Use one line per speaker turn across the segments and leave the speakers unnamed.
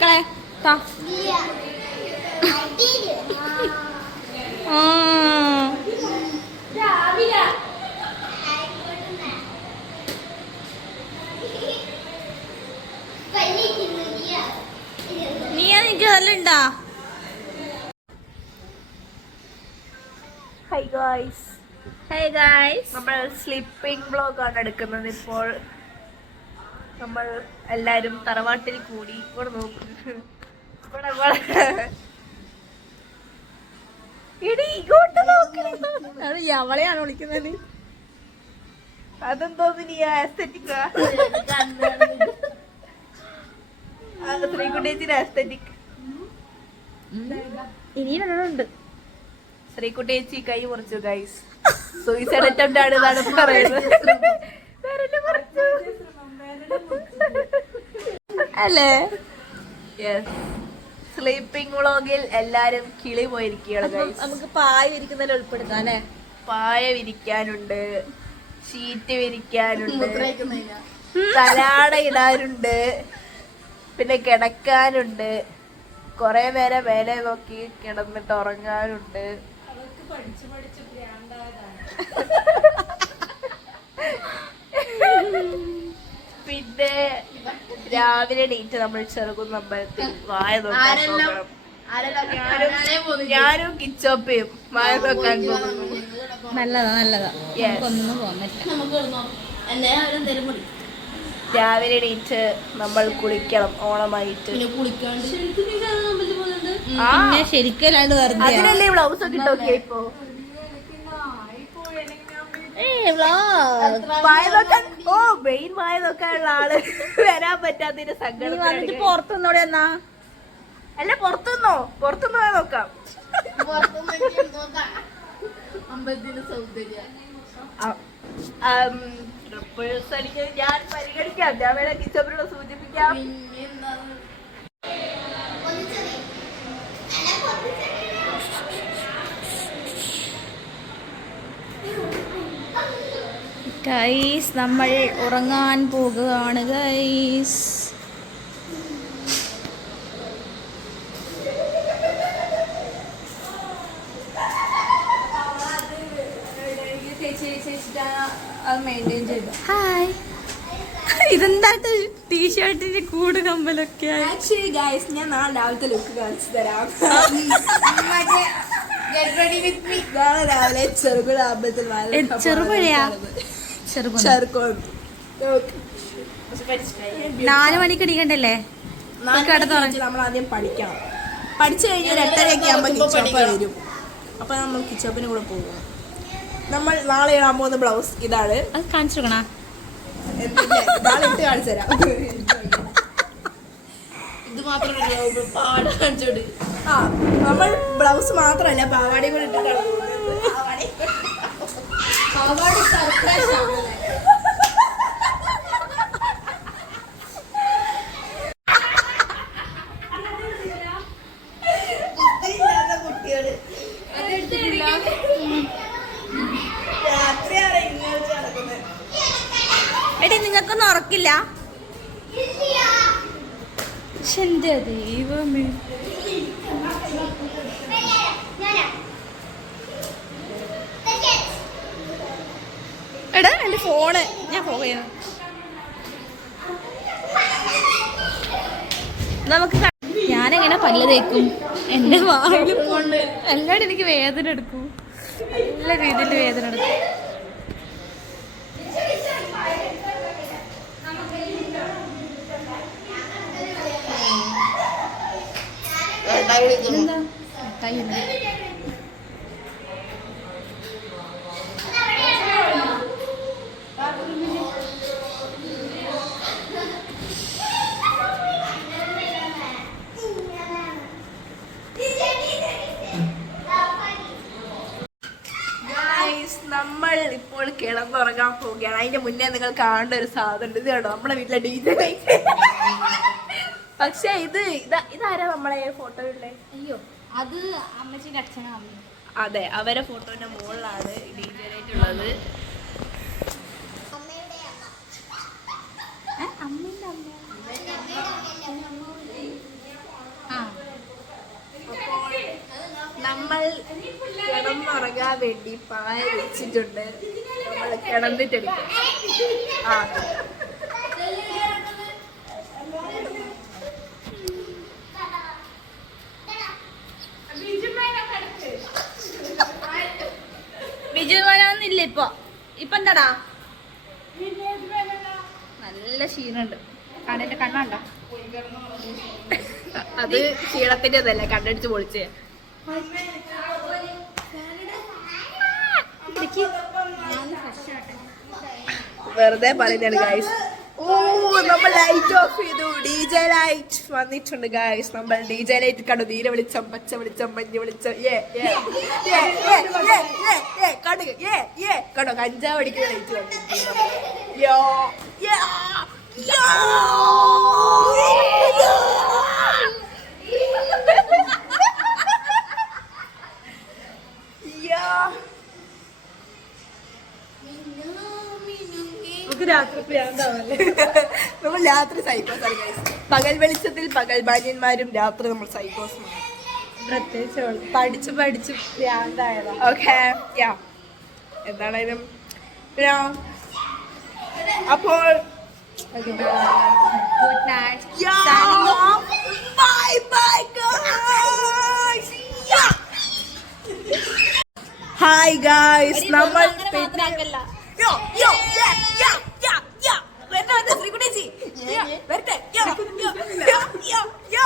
മക്കളെ? താ. നീ എനിക്ക് നല്ലുണ്ടാ
ഹൈ ഗായ്സ്
ഹേ ഗായ്സ്
നമ്മൾ സ്ലിപ്പിംഗ് ബ്ലോഗ് ആണ് എടുക്കുന്നത് ഇപ്പോൾ. നമ്മൾ എല്ലാരും തറവാട്ടിൽ കൂടി ഇവിടെ നോക്കും. ഇവിടെ ഇവിടെ. ഇങ്ങോട്ട് നോക്കണേ
അവളെയാണ് വിളിക്കുന്നത്.
അതെന്തോ നീ ആസ്തറ്റിക് ശ്രീകുട്ടേച്ചിന്റെ ആസ്തറ്റിക്
ഇനി രണ്ടെണ്ണമുണ്ട്.
ശ്രീകുട്ടേച്ചി കൈ മുറിച്ചു ഗൈസ് സൂയിസൈഡ് അറ്റംപ്റ്റ് ആണ് എന്നാണ് പറയുന്നത്.
അല്ലേ?
സ്ലീപ്പിംഗ് വ്ളോഗിൽ എല്ലാരും കിളി പോയിരിക്കുകയാണ്
നമുക്ക് പായ വിരിക്കുന്നതിൽ ഉൾപ്പെടുത്താം അല്ലേ?
പായ വിരിക്കാനുണ്ട് ഷീറ്റ് വിരിക്കാനുണ്ട് തലാട ഇടാനുണ്ട് പിന്നെ കിടക്കാനുണ്ട് കുറെ നേരം വേല നോക്കി കിടന്നിട്ട് ഉറങ്ങാനുണ്ട്. പിന്നെ രാവിലെ ഡേറ്റ് നമ്മൾ ചെറുകുന്ന അമ്പലത്തിൽ വായ നോക്കാൻ പോകണം. ഞാനും ഞാനും കിച്ചോപ്പയും വായ നോക്കാൻ പോകുന്നു.
നല്ലതാ നല്ലതാ.
Yes.
നമുക്കൊന്നും പോകാൻ പറ്റില്ല.
രാവിലെ എണീറ്റ് നമ്മൾ കുളിക്കണം ഓണമായിട്ട്. ആ.
പിന്നെ വെറുതെ
അതിനല്ലേ ബ്ലൗസ് ഒക്കെ ഇട്ടോക്കെ ഇപ്പൊ? മായ നോക്കാൻ ഓ മെയിൻ മായ നോക്കാനുള്ള ആൾ വരാൻ പറ്റാത്തതിന്റെ സങ്കടം
വന്നിട്ട് പുറത്തുനിന്നോടെ എന്നാ?
അല്ല പുറത്തുനിന്നോ പുറത്തുനിന്ന് പോയി നോക്കാം. ripples അടിക്കാൻ ഞാൻ പരിഗണിക്കാം. ഞാൻ വേണമെങ്കിൽ സൂചിപ്പിക്കാം.
ഗൈസ് നമ്മൾ ഉറങ്ങാൻ പോകുകയാണ് ഗൈസ് ഹായ് ഇതെന്താ ടീഷർട്ടിന്റെ കൂട് കമ്പലൊക്കെ
ആക്ച്വലി ഗൈസ് ഞാൻ നാളെ രാവിലത്തെ ലുക്ക് കാണിച്ചു തരാം. നാളെ രാവിലെ ചെറുകുഴ അമ്പലത്തിൽ വാഴ
ചെറുപഴയാ?
ചെറുക്കോൾ
നാല് മണിക്ക് ഇടിക്കണ്ടല്ലേ.
നമ്മൾ ആദ്യം പഠിക്കണം. പഠിച്ചു കഴിഞ്ഞ് ഒരു എട്ടരയൊക്കെ ആകുമ്പോൾ കിച്ചോപ്പ വരും. അപ്പൊ നമ്മൾ കിച്ചോപ്പിന് കൂടെ പോകും. നമ്മൾ നാളെ ഇടാൻ പോകുന്ന ബ്ലൗസ് ഇതാണ്.
കാണിച്ചു കൊടുക്കണ?
കാണിച്ചു തരാം.
ഇത് മാത്രമല്ല
ആ നമ്മൾ ബ്ലൗസ് മാത്രമല്ല പാവാടയും കൂടെ ഇട്ടിട്ടാണ്
പാവാടി സർപ്രൈസ്
നടക്കുന്നത്
എടി നിങ്ങൾക്കൊന്നും ഉറക്കില്ല? എന്റെ ദൈവമേ. എടാ എന്റെ ഫോണ്. ഞാൻ പോകുന്നു നമുക്ക് ഞാനെങ്ങനെ പല്ല് തേക്കും? എന്റെ വായിൽ കൊണ്ട് എല്ലാവരും എനിക്ക് വേദന എടുക്കും. നല്ല രീതിയിൽ വേദന എടുക്കും. എന്താ?
അതിന്റെ മുന്നേ നിങ്ങൾ കാണേണ്ട ഒരു സാധനം ഇത് കേട്ടോ നമ്മളെ വീട്ടിലെ ഡി ജെ പക്ഷെ ഇത് ഇതാരാ നമ്മളെ ഫോട്ടോ ഇല്ലേ
അയ്യോ അത് അമ്മച്ചിന്റെ അച്ഛനും
അതെ അവരെ ഫോട്ടോന്റെ മുകളിലാണ് ഡി ജെ ലൈറ്റ് ഉള്ളത്
അമ്മയുടെ നമ്മൾ കിടന്നുറങ്ങാൻ
വേണ്ടി പായ വെച്ചിട്ടുണ്ട്. കിടന്നിട്ടെടുക്കും ആ.
ഇപ്പൊ ഇപ്പൊ? എന്താടാ നല്ല ക്ഷീണുണ്ട്. കണ്ണിന്റെ കണ്ണണ്ട.
അത് ക്ഷീണത്തിന്റെതല്ല കണ്ണടിച്ച് പൊളിച്ചേ. വെറുതെ പറയുന്നതാണ് ഗൈസ് ഓ നമ്മൾ ലൈറ്റ് ഓഫ് ചെയ്തു. ഡി ജെ ലൈറ്റ് വന്നിട്ടുണ്ട് ഗായ്സ് നമ്മൾ ഡി ജെ ലൈറ്റ് കണ്ടു. നീല വിളിച്ചം പച്ച വിളിച്ചം മഞ്ഞ വിളിച്ചം. ഏ, കണ്ടു. ഏ ഏ കണ്ടോ? കഞ്ചാവ് അടിക്കുന്ന ലൈറ്റ് കണ്ടു. യോ യാ, യോ, യോ. യാ. നമുക്ക് രാത്രി പ്രാന്താവല്ലേ നമ്മൾ രാത്രി സൈക്കോസ് ആണ്. പകൽ വെളിച്ചത്തിൽ പകൽ ബാല്യന്മാരും രാത്രി നമ്മൾ സൈക്കോസ്
പ്രത്യേകിച്ച് പഠിച്ചു പഠിച്ച് ഭ്രാന്തായതാ
ഓക്കെ യാ എന്താണേലും പിന്നെ അപ്പോൾ
good night
bye bye guys hi guys നമ്മൾ യാ യാ യാ വരട്ടെ വരട്ടെ ശ്രീകുട്ടേച്ചി യാ, വരട്ടെ യോ യോ യോ യോ യോ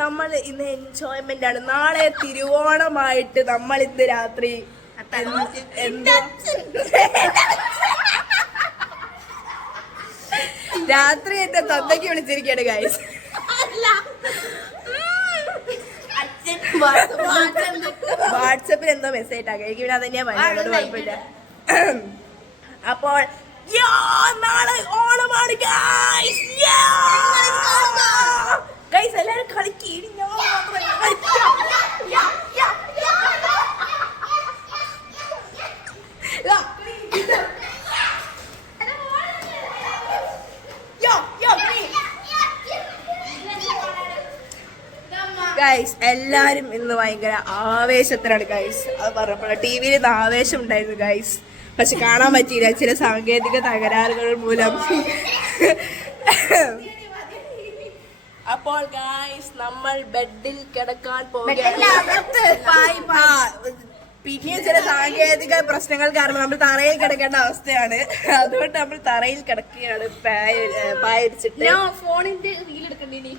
നമ്മൾ ഇന്ന് എൻജോയ്മെന്റ് ആണ്. നാളെ തിരുവോണമായിട്ട് നമ്മൾ ഇന്ന് രാത്രി രാത്രി എന്റെ തന്തയ്ക്ക് വിളിച്ചിരിക്കാണ് ഗായ്സ് വാട്സപ്പിൽ എന്തോ മെസ്സേജ് ഇട്ടാ. എനിക്ക് പിന്നെ അതന്നെയാ പറയുന്നത് കുഴപ്പമില്ല. അപ്പോൾ നാളെ ഓണമാണ് ഗൈസ് ഗൈസ് എല്ലാരും യോ, നീ. ഗൈസ് ഇന്ന് ഭയങ്കര ആവേശത്തിലാണ് ഗൈസ് അത് പറഞ്ഞപ്പോൾ ടി വിയിൽ ഇന്ന് ആവേശം ഉണ്ടായിരുന്നു ഗൈസ് പക്ഷെ കാണാൻ പറ്റിയില്ല. ചില സാങ്കേതിക തകരാറുകൾ മൂലം. അപ്പോൾ ഗായ്സ് നമ്മൾ ബെഡിൽ കിടക്കാൻ പോകുകയാണ് പിന്നെയും ചില സാങ്കേതിക പ്രശ്നങ്ങൾ കാരണം നമ്മൾ തറയിൽ കിടക്കേണ്ട അവസ്ഥയാണ്. അതുകൊണ്ട് നമ്മൾ തറയിൽ കിടക്കുകയാണ് പായരിച്ചിട്ട്
ഫോണിന്റെ റീൽ എടുക്കണ്ടേ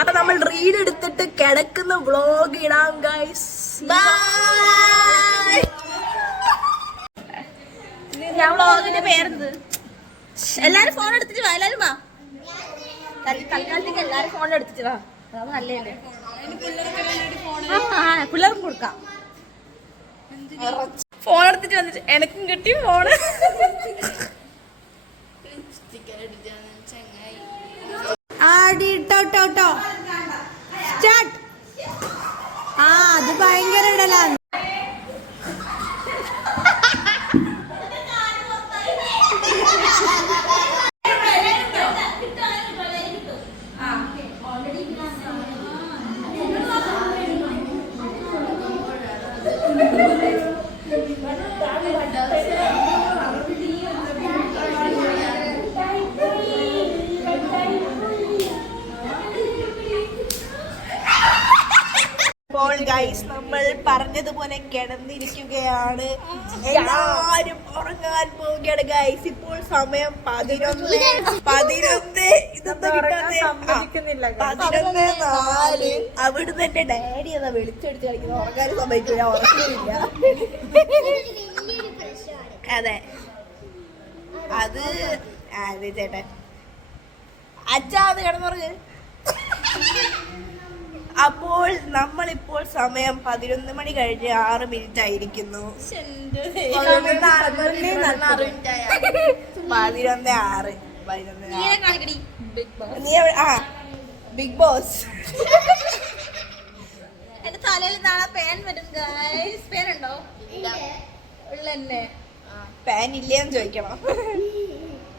അപ്പൊ നമ്മൾ റീൽ എടുത്തിട്ട് കിടക്കുന്ന വ്ളോഗ് ഇടാം ഗൈസ്
ഞാൻ വ്ളോഗിന്റെ പേരെന്ത്? എല്ലാരും ഫോൺ എടുത്തിട്ട് എല്ലാരും വാ. തൽക്കാലത്തേക്ക് എല്ലാരും ഫോൺ എടുത്തിട്ട് വാ. അതാ നല്ലതല്ലേ? ആ, ആ, പിള്ളേർക്കും കൊടുക്കാം.
ഫോൺ എടുത്തിട്ട് വന്നിട്ട് എനക്കും കിട്ടി ഫോണ്
ആടിട്ടോ സ്റ്റാർട്ട് ആ അത് ഭയങ്കര ഇടലാണ്
ഇപ്പോൾ ഗൈസ് നമ്മൾ പറഞ്ഞതുപോലെ കിടന്നിരിക്കുകയാണ്. എല്ലാരും ഉറങ്ങാൻ പോവുകയാണ് ഗൈസ് ഇപ്പോൾ സമയം പതിനൊന്ന് പതിനൊന്ന്. ഇതൊന്നും പതിനൊന്ന് നാല്. അവിടുന്ന് എന്റെ ഡാഡി എന്നാ വിളിച്ചെടുത്ത് കളിക്കുന്നത് ഉറങ്ങാനും സമ്മതിക്കില്ല ഉറക്കില്ല അതെ. അത് ആ, ചേട്ടൻ. അച്ഛാ അത് കിടന്നുറങ്ങ്. അപ്പോൾ നമ്മളിപ്പോൾ സമയം പതിനൊന്ന് മണി കഴിഞ്ഞ് ആറ് മിനിറ്റ് ആയിരിക്കുന്നു. പതിനൊന്ന് ആറ് പതിനൊന്ന് ആ ബിഗ് ബോസ്.
എന്റെ തലയിൽ നാളെ പേൻ വരും ഗൈസ് പേൻ ഉണ്ടോ? ഉള്ളന്നെ.
പാൻ ഇല്ലേന്ന് ചോദിക്കണം.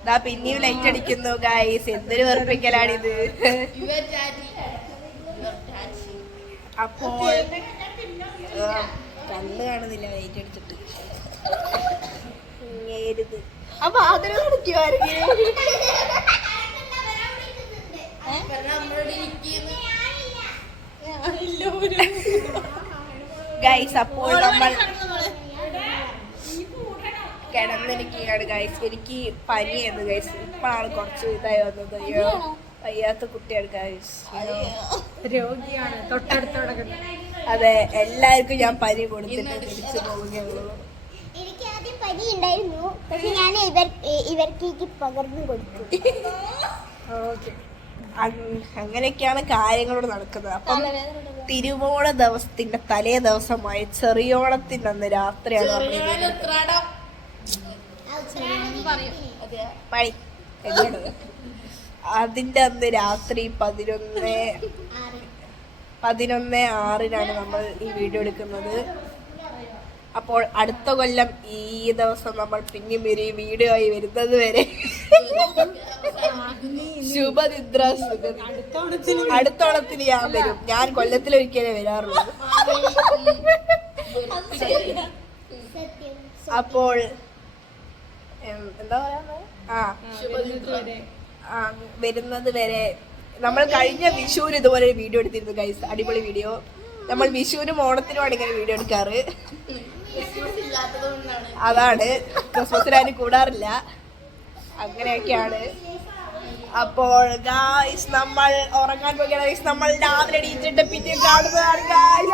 ദാ പിന്നെയും ലൈറ്റ് അടിക്കുന്നു ഗൈസ് എന്തൊരു വെറുപ്പിക്കലാണിത്. അപ്പോൾ കണ്ണ് കാണുന്നില്ല വെയിറ്റ് അടിച്ചിട്ട് ഇങ്ങേരുത്. അപ്പൊ അതിന് ആരെങ്കിലും ഗൈസ് അപ്പോൾ നമ്മൾ കിടന്നിരിക്കുകയാണ്. ഗൈസ് എനിക്ക് പനിയായിരുന്നു ഗൈസ് ഇപ്പോഴാണ് കുറച്ച് ഇതായി വന്നത്. അയ്യോ. വയ്യാത്ത കുട്ടിയാണ് ഗൈസ്
രോഗിയാണ്. തൊട്ടടുത്തോടെ
അതെ എല്ലാവർക്കും ഞാൻ പനി കൊടുത്തിട്ട് തിരിച്ചു പോകുകയുള്ളൂ
എനിക്ക് ആദ്യം പനി ഉണ്ടായിരുന്നു. പക്ഷെ ഞാൻ ഇവർ ഇവർക്ക് പകർന്നു കൊടുത്തു.
ഓക്കെ.
അങ്ങനെയൊക്കെയാണ് കാര്യങ്ങളോട് നടക്കുന്നത്. അപ്പം തിരുവോണ ദിവസത്തിന്റെ തലേ ദിവസമായി ചെറിയോണത്തിന്റെ അന്ന് രാത്രിയാണ് നമ്മൾ ഈ അതിന്റെ അന്ന് രാത്രി പതിനൊന്ന് പതിനൊന്ന് ആറിനാണ് നമ്മൾ ഈ വീഡിയോ എടുക്കുന്നത്. അപ്പോൾ അടുത്ത കൊല്ലം ഈ ദിവസം നമ്മൾ പിന്നെയും വീഡിയോ ആയി വരുന്നത് വരെ. ശുഭനിദ്ര അടുത്ത ഓണത്തിന് ഞാൻ വരും. ഞാൻ കൊല്ലത്തിലൊരിക്കലേ വരാറുള്ളൂ. അപ്പോൾ എന്താ പറയാ? ആ. ആ, വരുന്നത് വരെ നമ്മൾ കഴിഞ്ഞ വിഷുവിന് ഇതുപോലെ ഒരു വീഡിയോ എടുത്തിരുന്നു ഗൈസ് അടിപൊളി വീഡിയോ. നമ്മൾ വിഷുവിനും ഓണത്തിനുമാണ് ഇങ്ങനെ വീഡിയോ എടുക്കാറ്. അതാണ്. ക്രിസ്മസിന് ആരും കൂടാറില്ല. അങ്ങനെയൊക്കെയാണ്. അപ്പോൾ ഗായ്സ് നമ്മൾ ഉറങ്ങാൻ പോകുകയാണ് ഗായ്സ് നമ്മൾ രാവിലെ എണീറ്റിട്ട് പിറ്റേ കാണുന്നതാണ് ഗായ്സ്